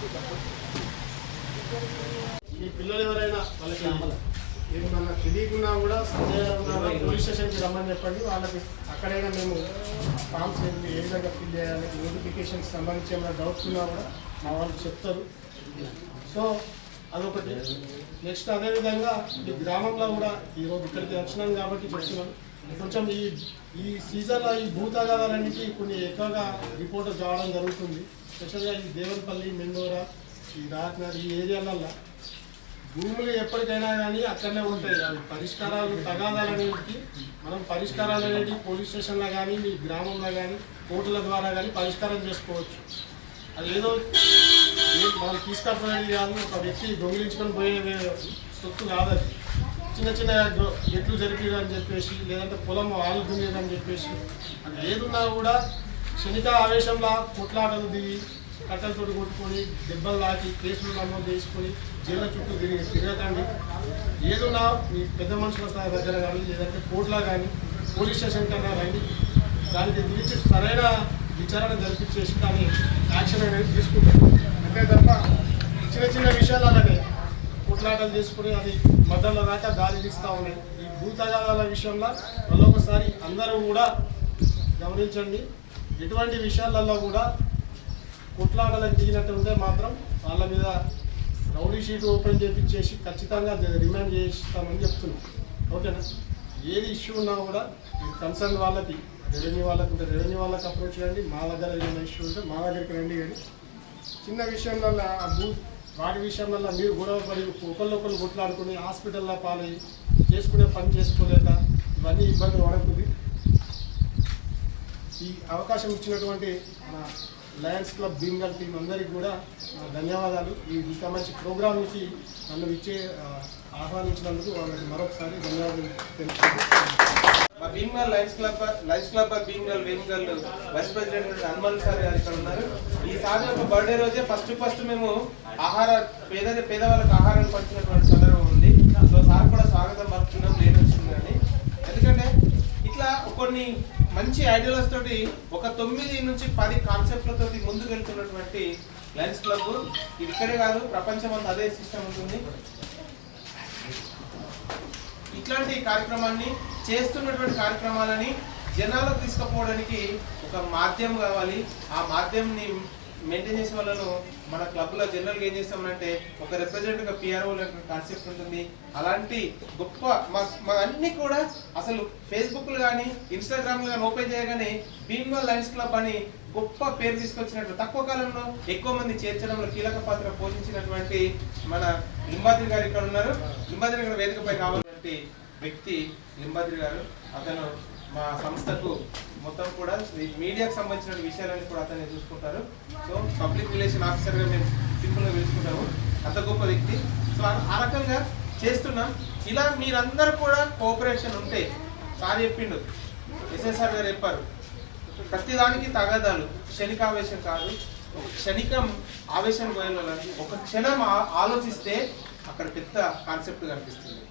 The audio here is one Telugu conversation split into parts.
ఈ పిల్లలు ఎవరైనా వాళ్ళకి ఏమన్నా తెలియకున్నా కూడా పోలీస్ స్టేషన్కి రమ్మని చెప్పండి. వాళ్ళకి అక్కడైనా మేము ఫామ్స్ ఏ విధంగా ఫిల్ చేయాలి, నోటిఫికేషన్కి సంబంధించి ఏమైనా డౌట్స్ ఉన్నా కూడా మా వాళ్ళు చెప్తారు. సో అదొకటి. నెక్స్ట్ అదేవిధంగా ఈ గ్రామంలో కూడా ఈరోజు ఇక్కడికి వచ్చినాం కాబట్టి చెప్తున్నాను, కొంచెం ఈ సీజన్లో ఈ భూతగాదాలన్నింటికి కొన్ని ఎక్కువగా రిపోర్ట్ రావడం జరుగుతుంది. స్పెషల్గా ఈ దేవరపల్లి, మెండోరా, ఈ రాజ్నగర్ ఈ ఏరియాలలో భూములు ఎప్పటికైనా కానీ అక్కడనే ఉంటాయి. అవి పరిష్కారాలు తగాదాలన్నింటికి మనం పరిష్కారాలు అనేవి పోలీస్ స్టేషన్లో కానీ మీ గ్రామంలో కానీ కోర్టుల ద్వారా కానీ పరిష్కారం చేసుకోవచ్చు. అది ఏదో మనం తీసుకపోయేది కాదు, ఒక వ్యక్తి దొంగిలించుకొని పోయే సొత్తు కాదు. అది చిన్న చిన్న ఎట్లు జరిపిరని చెప్పేసి, లేదంటే పొలం వాళ్ళు దున్నిరని చెప్పేసి, అది ఏదున్నా కూడా క్షణిక ఆవేశంలో కొట్లాటలు దిగి కట్టెలతో కొట్టుకొని దెబ్బలు దాకి కేసులు నమోదు చేసుకొని జైళ్ళ చుట్టూ తిరగకండి. ఏదున్నా మీ పెద్ద మనుషుల దగ్గర కానీ లేదంటే కోర్టులో కానీ పోలీస్ స్టేషన్ కన్నా రండి. దానికి గురించి సరైన విచారణ జరిపించేసి దాన్ని యాక్షన్ అనేది తీసుకుంటారు. అంతే తప్ప చిన్న చిన్న విషయాలనే కొట్లాటలు చేసుకుని అది మద్దళ్ళ దాకా దారి తీస్తూ ఉన్నాయి. ఈ భూతగాదాల విషయంలో మరొకసారి అందరూ కూడా గమనించండి. ఎటువంటి విషయాలలో కూడా కొట్లాటలకు దిగినట్టు ఉంటే మాత్రం వాళ్ళ మీద రౌడీ షీట్ ఓపెన్ చేయించేసి ఖచ్చితంగా రిమాండ్ చేస్తామని చెప్తున్నాం. ఓకేనా? ఏది ఇష్యూ ఉన్నా కూడా కన్సర్న్ వాళ్ళకి, రెవెన్యూ వాళ్ళకి ఉంటే రెవెన్యూ వాళ్ళకి అప్రోచ్ చేయండి. మా దగ్గర ఏదైనా ఇష్యూ ఉంటే మా దగ్గరికి రండి. కానీ చిన్న విషయంలో వాటి విషయంలో మీరు గొడవపడి ఒకళ్ళొకళ్ళు కొట్లాడుకుని హాస్పిటల్లో పాలయ్యి చేసుకునే పని చేసుకోలేక ఇవన్నీ ఇబ్బందులు పడుతుంది. ఈ అవకాశం ఇచ్చినటువంటి మన లయన్స్ క్లబ్ భీమ్గల్ టీం అందరికీ కూడా ధన్యవాదాలు. ఈ ఇంత మంచి ప్రోగ్రామ్కి నన్ను ఆహ్వానించినందుకు వాళ్ళకి మరొకసారి ధన్యవాదాలు తెలుపుతున్నాను. మా Bhimgal lions club Bhimgal vice president Hanuman sir గారు ఇక్కడ ఉన్నారు. ఈ సార్ యొక్క బర్త్డే రోజే ఫస్ట్ మేము పేదవాళ్ళకి ఆహారాన్ని పంచినటువంటి సందర్భం ఉంది. సో సార్ కూడా స్వాగతం పలుకుతున్నాం లేట్ వచ్చిందండి. ఎందుకంటే ఇట్లా కొన్ని మంచి ఐడియాలస్ తోటి ఒక 9 నుంచి 10 కాన్సెప్ట్లతో ముందుకు వెళ్తున్నటువంటి లయన్స్ క్లబ్ ఇది ఇక్కడే కాదు, ప్రపంచం అంతా అదే సిస్టమ్ ఉంటుంది. ఇట్లాంటి కార్యక్రమాన్ని చేస్తున్నటువంటి కార్యక్రమాలని జనాలకు తీసుకుపోవడానికి ఒక మాధ్యమం కావాలి. ఆ మాధ్యమాన్ని మెయింటైన్ చేసే వాళ్ళను మన క్లబ్లో జనరల్గా ఏం చేస్తామంటే ఒక రిప్రజెంటేటివ్గా పిఆర్ఓ కాన్సెప్ట్ ఉంటుంది. అలాంటి గొప్ప మా అన్నీ కూడా అసలు ఫేస్బుక్లు కానీ ఇన్స్టాగ్రామ్లు కానీ ఓపెన్ చేయగానే భీమ్గల్ లయన్స్ క్లబ్ అని గొప్ప పేరు తీసుకొచ్చినట్టు తక్కువ కాలంలో ఎక్కువ మంది చేర్చడంలో కీలక పాత్ర పోషించినటువంటి మన లింబాద్రి గారు ఇక్కడ ఉన్నారు. లింబాద్రి గారు వేదికపై కావాలంటే వ్యక్తి లింబాద్రి గారు. అతను మా సంస్థకు మొత్తం కూడా మీడియాకు సంబంధించిన విషయాలన్నీ కూడా అతన్ని చూసుకుంటారు. సో పబ్లిక్ రిలేషన్ ఆఫీసర్గా మేము సింపుల్గా పిలుచుకుంటాము. అంత గొప్ప వ్యక్తి. సో ఆ రకంగా చేస్తున్నాం. ఇలా మీరందరూ కూడా కోఆపరేషన్ ఉంటే సార్ చెప్పిండు, ఎస్ఎస్ఆర్ గారు చెప్పారు, ప్రతిదానికి తగాదాలు క్షణికావేశం కాదు, క్షణికం ఆవేశం పోయేవాళ్ళని ఒక క్షణం ఆలోచిస్తే అక్కడ పెద్ద కాన్సెప్ట్ కనిపిస్తుంది.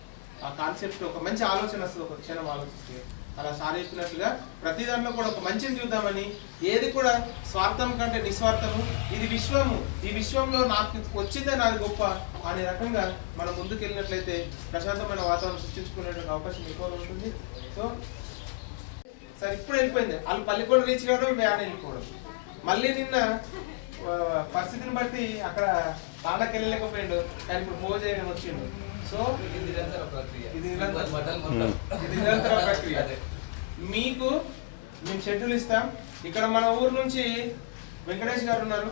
ఆ కాన్సెప్ట్ ఒక మంచి ఆలోచన వస్తుంది ఒక క్షణం ఆలోచిస్తే. అలా సార్ చెప్పినట్లుగా ప్రతి దాంట్లో కూడా ఒక మంచిని చూద్దామని, ఏది కూడా స్వార్థం కంటే నిస్వార్థము, ఇది విశ్వము, ఈ విశ్వంలో నాకు వచ్చిందే నాది గొప్ప అనే రకంగా మనం ముందుకు వెళ్ళినట్లయితే ప్రశాంతమైన వాతావరణం సృష్టించుకునేటువంటి అవకాశం ఎక్కువగా ఉంటుంది. సో సార్ ఇప్పుడు వెళ్ళిపోయింది, వాళ్ళు పల్లికొండ రీచ్ కావడం వ్యాన్ వెళ్ళిపోవడం. మళ్ళీ నిన్న పరిస్థితిని బట్టి అక్కడ తాండకి వెళ్ళలేకపోయాడు, కానీ ఇప్పుడు మోజ చేయడం వచ్చిండు. సో ఇది నిరంతర ప్రక్రియ. మీకు మేము షెడ్యూల్ ఇస్తాం. ఇక్కడ మన ఊరు నుంచి వెంకటేష్ గారు ఉన్నారు,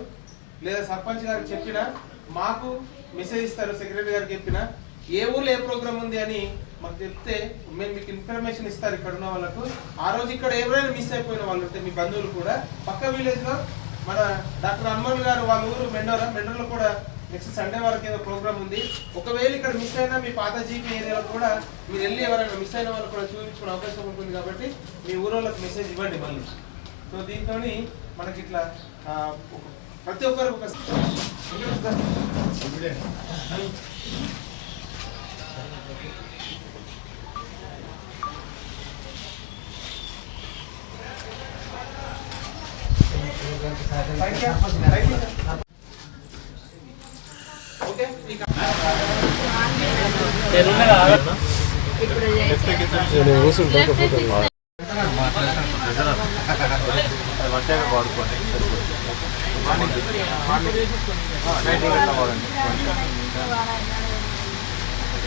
లేదా సర్పంచ్ గారికి చెప్పినా మాకు మెసేజ్ ఇస్తారు, సెక్రటరీ గారికి చెప్పినా ఏ ఊర్లో ఏ ప్రోగ్రామ్ ఉంది అని మాకు చెప్తే మేము మీకు ఇన్ఫర్మేషన్ ఇస్తారు ఇక్కడ ఉన్న వాళ్ళకు. ఆ రోజు ఇక్కడ ఎవరైనా మిస్ అయిపోయిన వాళ్ళు ఉంటే మీ బంధువులు కూడా పక్క విలేజ్లో మన డాక్టర్ హనుమాన్ గారు వాళ్ళ ఊరు మెండోర్లో కూడా నెక్స్ట్ సండే వరకు ఏదో ప్రోగ్రామ్ ఉంది. ఒకవేళ ఇక్కడ మిస్ అయినా మీ పాత జీపీ ఏరియాలో కూడా మీరు వెళ్ళి ఎవరైనా మిస్ అయిన వాళ్ళు కూడా చూపించుకునే అవకాశం ఉంటుంది. కాబట్టి మీ ఊళ్ళోకి మెసేజ్ ఇవ్వండి మళ్ళీ. సో దీంతో మనకి ఇట్లా ప్రతి ఒక్కరు ఒక ఇది 3 టైమ్స్ వాడుకోవచ్చు.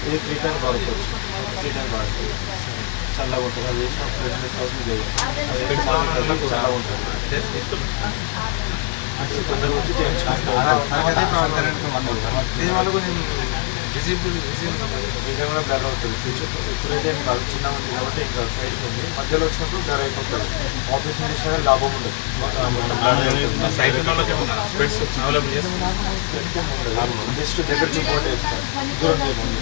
3 టైమ్స్ వాడుకోవచ్చు. చల్లగా ఉంటుంది. అది వేసిన ఫ్రెష్నెస్ అవుతుంది. చల్లగా ఉంటుంది. కొందరు వచ్చి దీని వల్ల కొంచెం విజిబుల్ కూడా బ్లర్ అవుతుంది. ఫ్యూచర్ ఇప్పుడైతే ఏం కాదు, చిన్న ఉంది కాబట్టి ఇంకా సైడ్కి ఉంది. మధ్యలో వచ్చినప్పుడు బ్లర్ అయిపోతుంది. ఆపరేషన్ చేసినా లాభం ఉండదు. జస్ట్ దగ్గర చూపుకుంటే వేస్తాను, దూరం చేయకుండా.